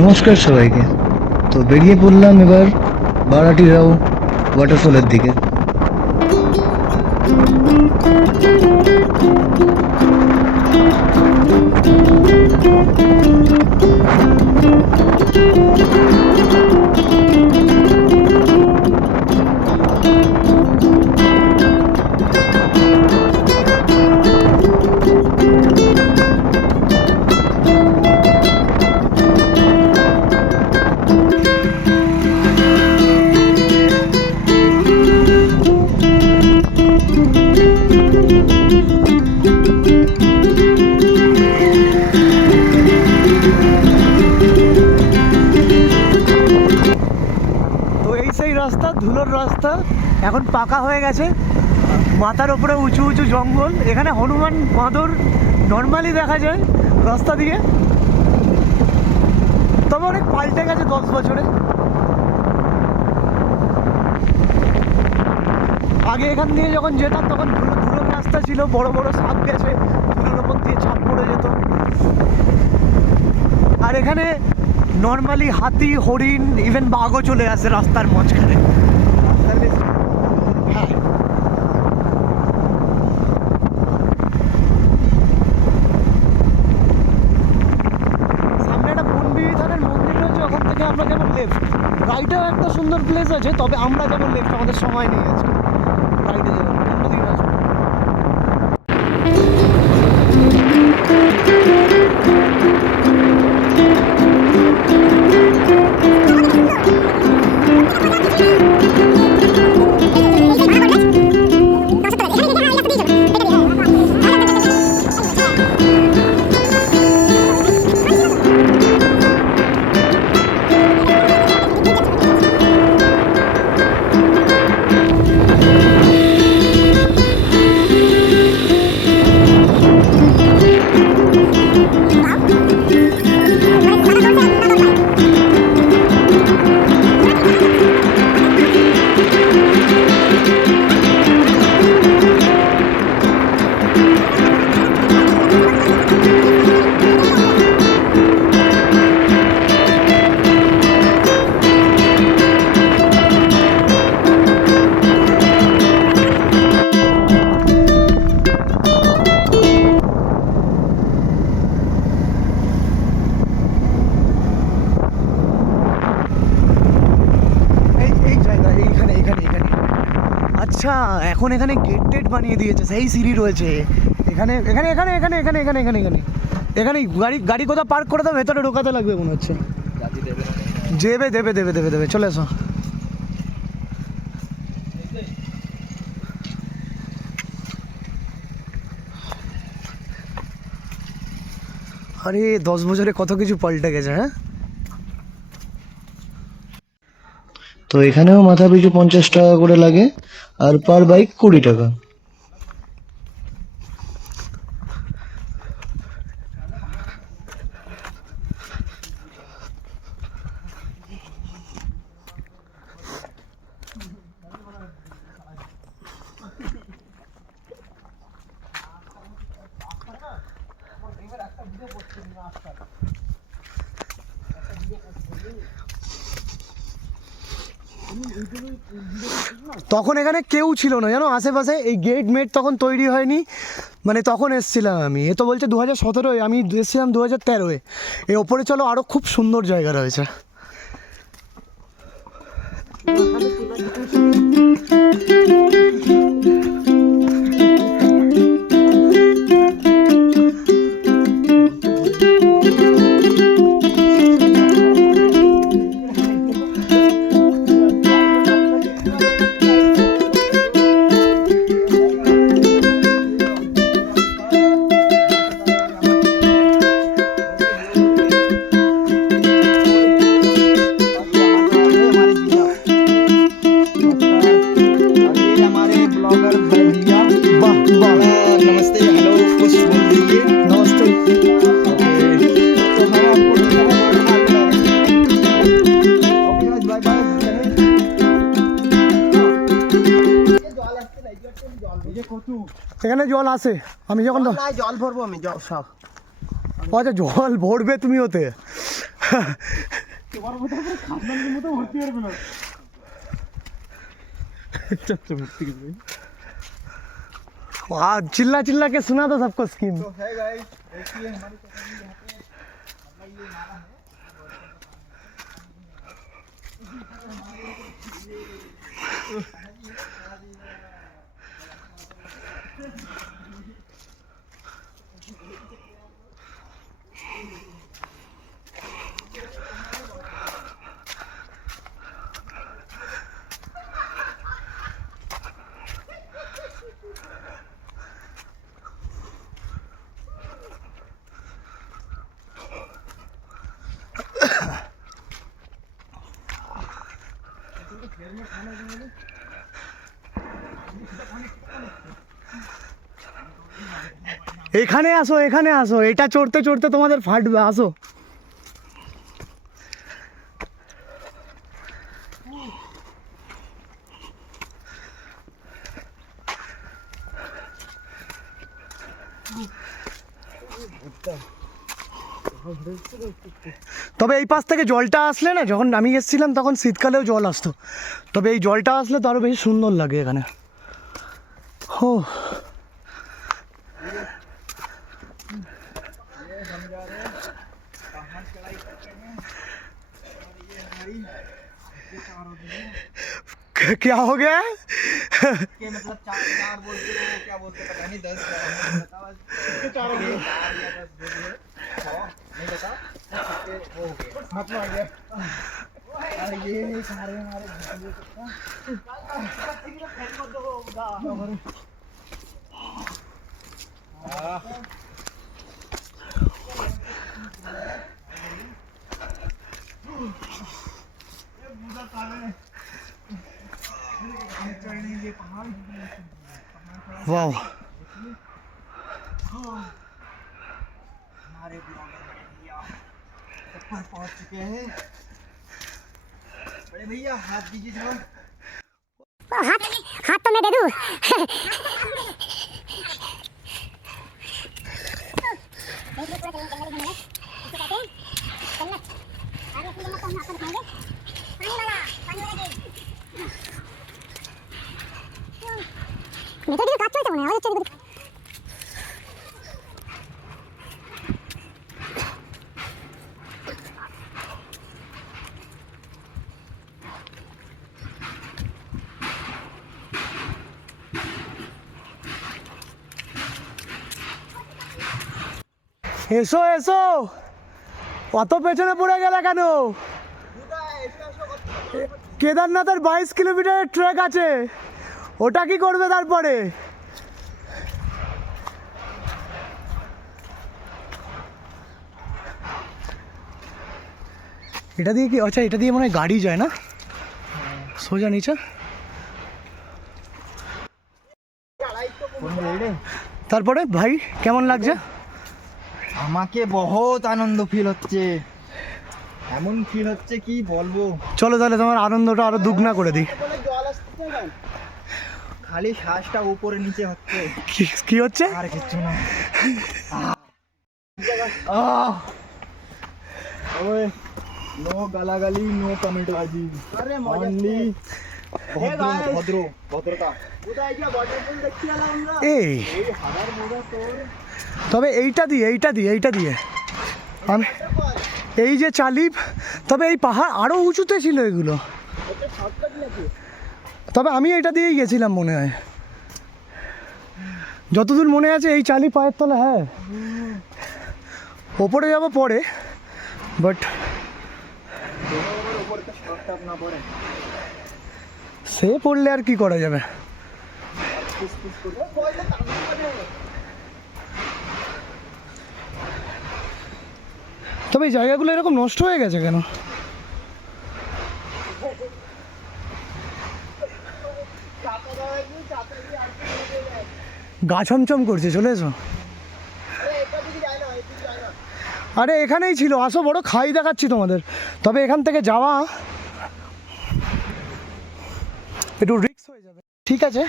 নমস্কার সবাইকে। তো বেরিয়ে পড়লাম এবার বারাটিরাও ওয়াটারফলের দিকে। তো এই সেই রাস্তা, ধুলোর রাস্তা, এখন পাকা হয়ে গেছে। মাথার ওপরে উঁচু উঁচু জঙ্গল। এখানে হনুমান বাঁদর নর্মালি দেখা যায় রাস্তা দিয়ে, তবে অনেক পাল্টে গেছে 10 বছরে। আগে এখান দিয়ে যখন যেতাম তখন ধুলোর রাস্তা ছিল, বড় বড় সাপ গেছে, ধুলোর ওপর দিয়ে ছাপ পড়ে যেত। আর এখানে নর্মালি হাতি, হরিণ, ইভেন বাঘও চলে আসে রাস্তার মাঝখানে। হ্যাঁ, সামনে একটা বনবিহারের মন্দির রয়েছে, ওখান থেকে আমরা যেমন লেফট। রাইটেও একটা সুন্দর প্লেস আছে, তবে আমরা যেমন লেফট, আমাদের সময় নেই আজকে রাইটে যাবো, অন্যদিন আসবো। আচ্ছা, এখন এখানে গেট টেট বানিয়ে দিয়েছে, সেই সিঁড়ি রয়েছে এখানে এখানে এখানে এখানে এখানে এখানে এখানে এখানে এখানে গাড়ি গাড়ি কোথাও পার্ক করে দাও, ভেতরে ঢোকাতে লাগবে মনে হচ্ছে। দেবে দেবে দেবে দেবে দেবে, চলে এসো। আরে 10 বছরে কত কিছু পাল্টে গেছে। হ্যাঁ, তো এখানেও মাথা পিছু 50 টাকা করে লাগে, আর পার বাইক 20 টাকা। তখন এখানে কেউ ছিল না জানো আশেপাশে, এই গেট মেট তখন তৈরি হয়নি, মানে তখন এসছিলাম আমি। এ তো বলছে 2017-এ, আমি এসেছিলাম 2013-এ। এ ওপরে চলো, আরও খুব সুন্দর জায়গা রয়েছে। এখানে জল আসে, আমি যখন জল ভরবো আমি সব। আচ্ছা, জল ভরবে তুমি ওতে? তোমার মতো খানদানের মতো ভর্তি করবে না भर्ती कर वाह चिल्ला चिल्ला के सुना था सबको स्कीम। तो है गाइस देखिए हमारी कंपनी यहाँ पे मतलब ये नाला है এখানে আসো, এখানে আসো, এটা চড়তে চড়তে তোমাদের ফাটবে, আসো। তবে এই পাশ থেকে জলটা আসলে না, যখন আমি এসেছিলাম তখন শীতকালেও জল আসতো, তবে এই জলটা আসলে তো আরও বেশি সুন্দর লাগে এখানে। ও क्या हो गया के मतलब चार बोलते हो क्या बोलते पता नहीं 10 चार हो गए 4 या 10 बोलिए नहीं पता वो हो गया मतलब आ गया अरे ये नहीं सारे हमारे वाह हमारे ऊपर पहुंच चुके हैं बड़े भैया हाथ दीजिए जरा हाथ हाथ तो मैं दे दूं কাজ চলছে মনে হয় আওয়াজ হচ্ছে এসো এসো, অত পেছনে পড়ে গেলে কেন? কেদারনাথের 22 কিলোমিটারের ট্রেক আছে, ওটা কি করবে তারপরে? এটা দিয়ে কি, আচ্ছা এটা দিয়ে মনে হয় গাড়ি যায় না সোজা নিচে। তারপরে ভাই কেমন লাগছে? আমাকে বহুত আনন্দ ফিল হচ্ছে, এমন ফিল হচ্ছে কি বলবো। চলো তাহলে তোমার আনন্দটা আরো দুগুনা করে দিই। খালি শ্বাসটা উপরে নিচে হচ্ছে, কি হচ্ছে? আর কিছু না। ওই নো গালাগালি, নো কমেন্টবাজি, অনলি ভদ্রতা। এই তবে এইটা দিয়ে আমি এই যে চালি, তবে এই পাহাড় আরো উঁচুতে ছিল এগুলো, তবে আমি এটা দিয়েই গেছিলাম মনে হয়, যতদূর মনে আছে এই চালি পায়ের তলা। হ্যাঁ ওপরে যাবো পরে, বাট সে পড়লে আর কি করা যাবে। তবে এই জায়গাগুলো এরকম নষ্ট হয়ে গেছে কেন? গা ছমছম করছে, চলে এসো। আরে এখানেই ছিল, আসো, বড় খাই দেখাচ্ছি তোমাদের। তবে এখান থেকে যাওয়া একটু রিস্ক হয়ে যাবে, ঠিক আছে?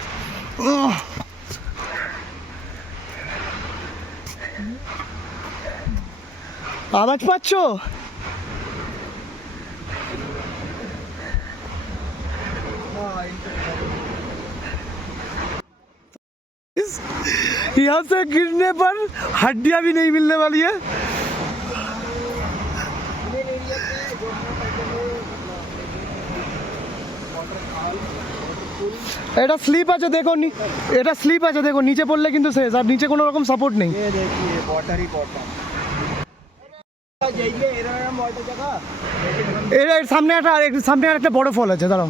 আওয়াজ পাচ্ছ? यहाँ से गिरने पर हड्डियाँ भी नहीं मिलने वाली है। এটা স্লিপ আছে দেখো, এটা স্লিপ আছে দেখো, নিচে পড়লে কিন্তু শেষ, আর নিচে কোনো রকম সাপোর্ট নেই। ये देखिए वाटर ही वाटर जाइए एरम वाटर जगह এর সামনে আর একটা বড় ফল আছে, দাঁড়াও।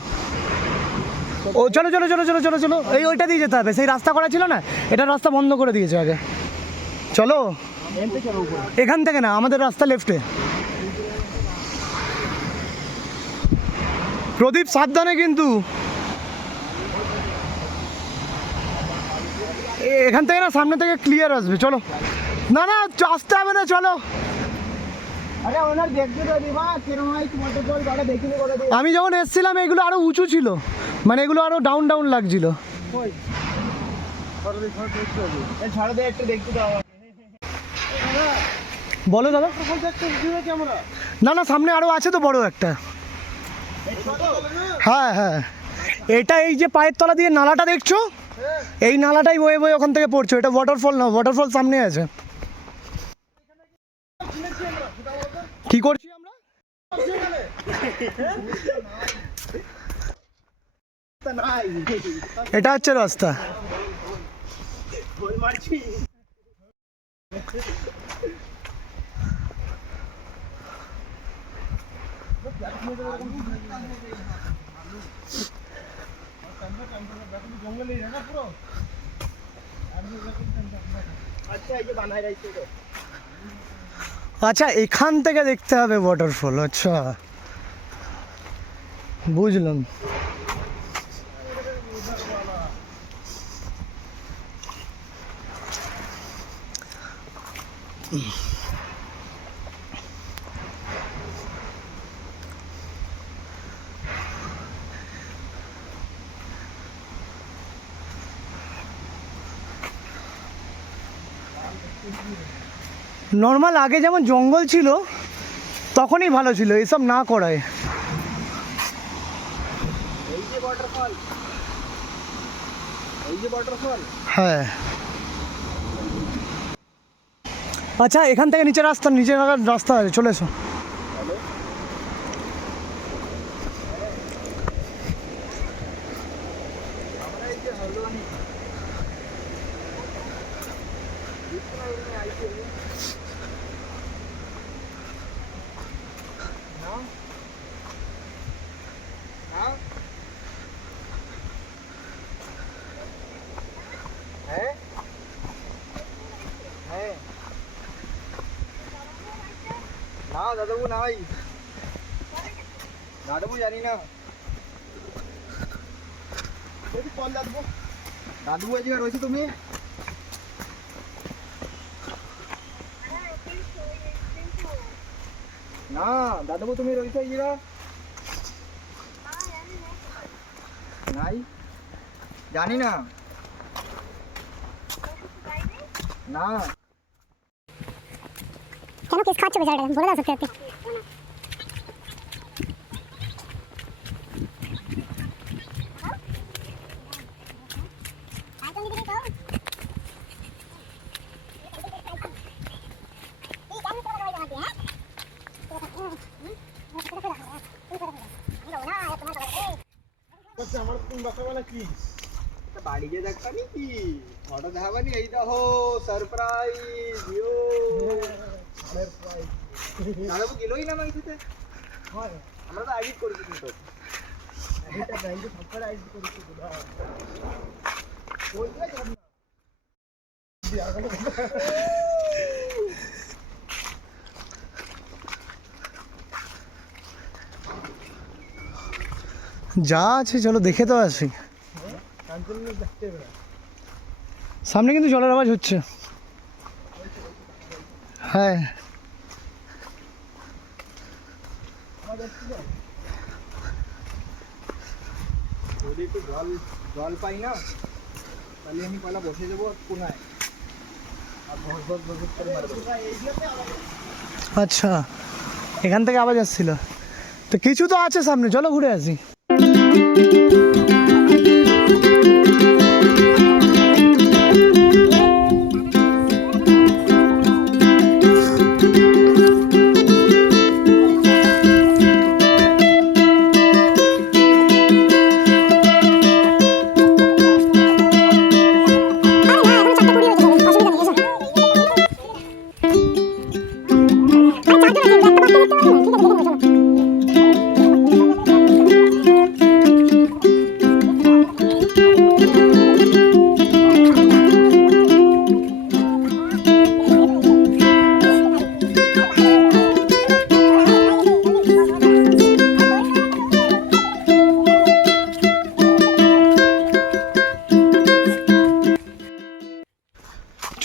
ও চলো চলো চলো চলো চলো চলো, এই ওইটা দিয়ে যেতে হবে, সেই রাস্তা করা ছিল না, এটা রাস্তা বন্ধ করে দিয়েছে আগে। চলো এখান থেকে না, আমাদের রাস্তা লেফটে। প্রদীপ সাবধানে কিন্তু, এখান থেকে না সামনে থেকে ক্লিয়ার আসবে। চলো না না আসতে হবে না, চলো। अरे ओनर देखते तो दिवा किरमाई वाटरफॉल गाड़ा देखने को दे আমি যখন এসেছিলাম এগুলো আরো উঁচু ছিল, মানে এগুলো আরো ডাউন ডাউন লাগছিল। कोई ये ছাড় দে একটু দেখতে দাও বলো দাদা। वाटरफॉल দেখতে ভিডিও ক্যামেরা না না সামনে আরো আছে তো বড় একটা। হ্যাঁ হ্যাঁ, এটা এই যে পায়ের তলা দিয়ে নালাটা দেখছো, এই নালাটাই বয়ে বয়ে ওখান থেকে পড়ছো। এটা ওয়াটারফল না, ওয়াটারফল সামনে আছে। কি করছি আমরা? এটা হচ্ছে রাস্তা। গোল মারছি জঙ্গল এরিয়া না পুরো। আচ্ছা এই যে বানাই রাখছে তো, আচ্ছা এখান থেকে দেখতে হবে ওয়াটারফল। আচ্ছা বুঝলাম। নর্মাল আগে যেমন জঙ্গল ছিল তখনই ভালো ছিল, এসব না করায়। এই যে ওয়াটারফল, এই যে ওয়াটারফল। হ্যাঁ আচ্ছা এখান থেকে নিচে রাস্তা, নিচে রাস্তা আছে, চলে এসো। আমরা এই যে হলওয়ানি না দাদাবু নাই, দাদাবু জানি না। দাদু এই জায়গায় রয়েছে তুমি? না দাদাবু তুমি রয়েছে এই জায়গা? নাই জানি না, না কেন কেস খাচ্ছ বেচারাটা, বলে দাও সত্যি সত্যি। আমার তুমি বাসাবেলা কি বাড়ি গিয়ে দেখবানি কি ফটো দেখাবানি? এই দেখো সারপ্রাইজ ইউ সারপ্রাইজ। দাদাবু গেলই না মাইতে। হয় আমরা তো এডিট করেছি, কিন্তু এটা ব্যাংকে সবটা এডিট করেছি দাদা। বলতে যাব না যা আছে চলো দেখে তো আসি। সামনে কিন্তু জলের আওয়াজ হচ্ছে। হ্যাঁ যদি একটু জল জল পাই না তাহলে আমি পয়লা বসে যাবো কোনায় আর ভস ভস ভস করে মারবো। আচ্ছা এখান থেকে আওয়াজ আসছিল, তো কিছু তো আছে সামনে, চলো ঘুরে আসি।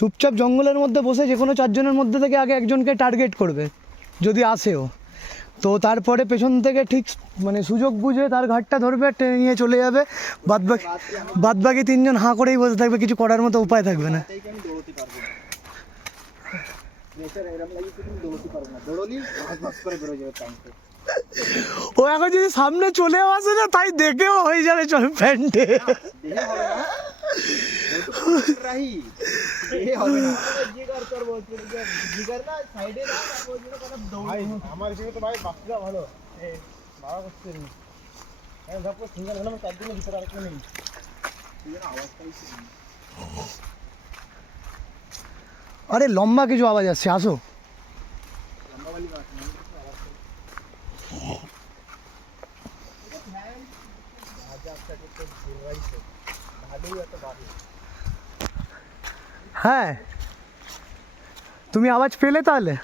চুপচাপ জঙ্গলের মধ্যে বসে যে কোনো চারজনের মধ্যে থেকে আগে একজনকে টার্গেট করবে যদি আসেও, তো তারপরে পেছন থেকে ঠিক মানে সুযোগ বুঝে তার ঘাটটা ধরবে, টেনে নিয়ে চলে যাবে। বাদবাকি তিনজন হাঁ করেই বসে থাকবে, কিছু করার মতো উপায় থাকবে না। তাই আমি দৌড়তে পারবো না, নেচার এরকম লাগে তুমি দৌড়তে পারবো না, দৌড়লি ভাস করে বেরোয় যাবে প্যান্টে। ও এখন যদি সামনে চলেও আসে না, তাই দেখেও হয়ে যাবে চল প্যান্টে। দেহে হবে না, ও তো পুরো রাহি, দেহে হবে না। জিগার কর বলছে, জিগার না সাইডে না, তারপর যেন কথা দৌড়। ভাই আমার এখানে তো ভাই বাচ্চা ভালো বাবা করছে নি, আমি ভাববো সিঙ্গেল হলাম 4 দিনের ভিতরে আর কেউ নেই। আওয়াজ পাইছি আরে লম্বা কিছু আওয়াজ আসছে, আসো। লম্বাওয়ালি বাস না, আওয়াজ হ্যাঁ, তুমি আওয়াজ পেলে তাহলে?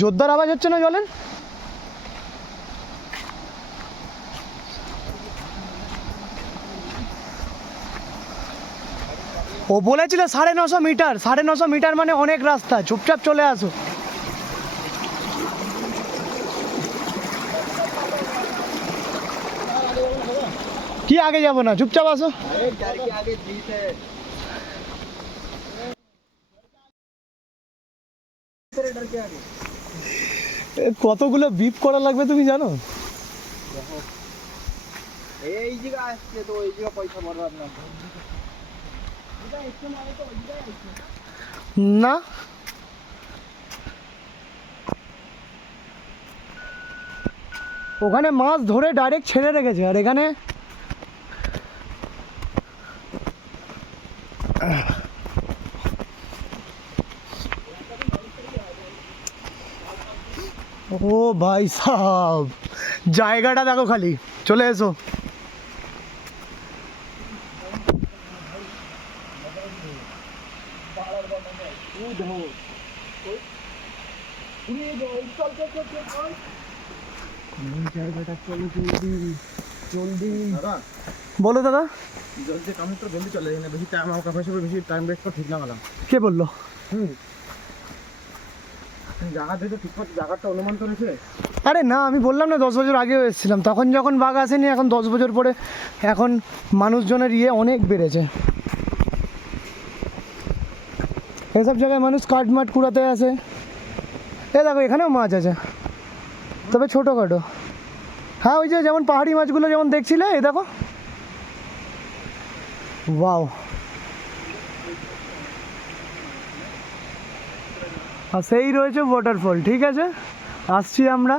জোরদার আওয়াজ হচ্ছে না জলের? ও বলেছিল 950 মিটার, 950 মিটার মানে অনেক রাস্তা, চুপচাপ চলে আসো। কি আগে যাবো না, চুপচাপ আসো। अरे डर के आगे जीत है। तेरे डर के आगे কতগুলো বিপ করা লাগবে তুমি জানো? এই জায়গা আসছে তো এই জায়গা পয়সা ভরবার না। না, ওখানে মাছ ধরে ডাইরেক্ট ছেড়ে রেখেছে, আর এখানে ও ভাই সাহাব, জায়গাটা দেখো খালি, চলে এসো। দাদা বলো দাদা। জলদি কামটা জলদি চলে যায় না, বেশি টাইম আমার কাছে বেশি টাইম ওয়েস্ট করা ঠিক না গেলাম। কে বললো? জায়গা দেখে ঠিকঠাক জায়গাটা অনুমান করেছে। আরে না, আমি বললাম না 10 বছর আগেও এসেছিলাম, তখন যখন বাঘ আসেনি, এখন 10 বছর পরে এখন মানুষজনের ইয়ে অনেক বেড়েছে। এসব জায়গায় মানুষ কাঠমাট কুড়াতে আসে। এ দেখো এখানেও মাছ আছে, তবে ছোটোখাটো। হ্যাঁ, ওই যে যেমন পাহাড়ি মাছগুলো যেমন দেখছিলে, এই দেখো, ওয়াও। আর সেই রয়েছে ওয়াটারফল, ঠিক আছে, আসছি আমরা।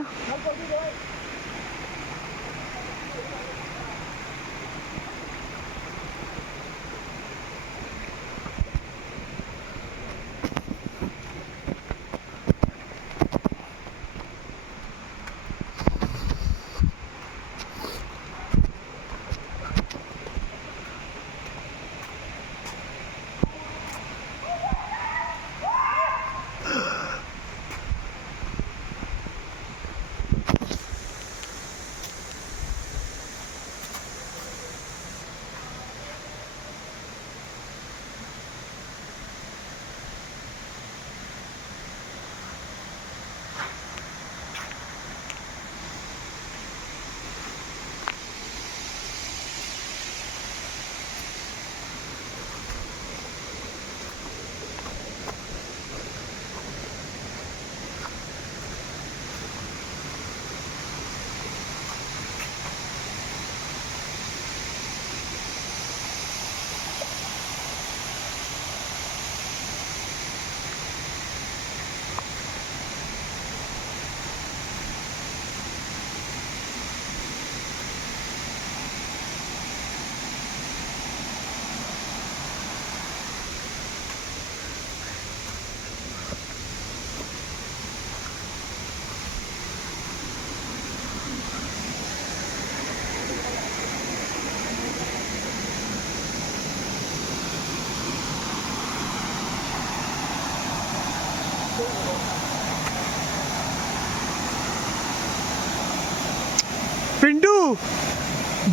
পিন্টু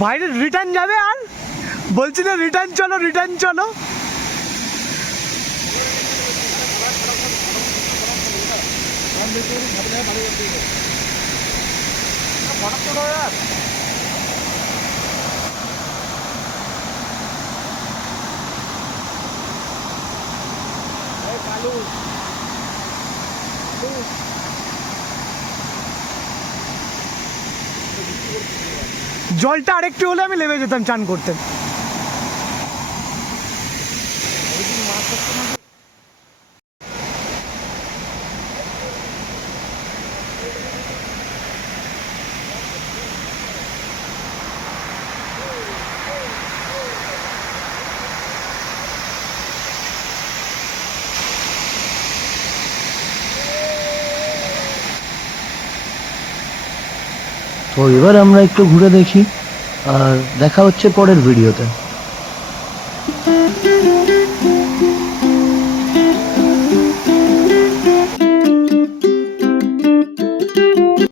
বাইরে রিটার্ন যাবে আর বলছি না রিটার্ন চলো জলটা আরেকটু হলে আমি নেমে যেতাম চান করতে। তো এবার আমরা একটু ঘুরে দেখি আর দেখা হচ্ছে পরের ভিডিওতে।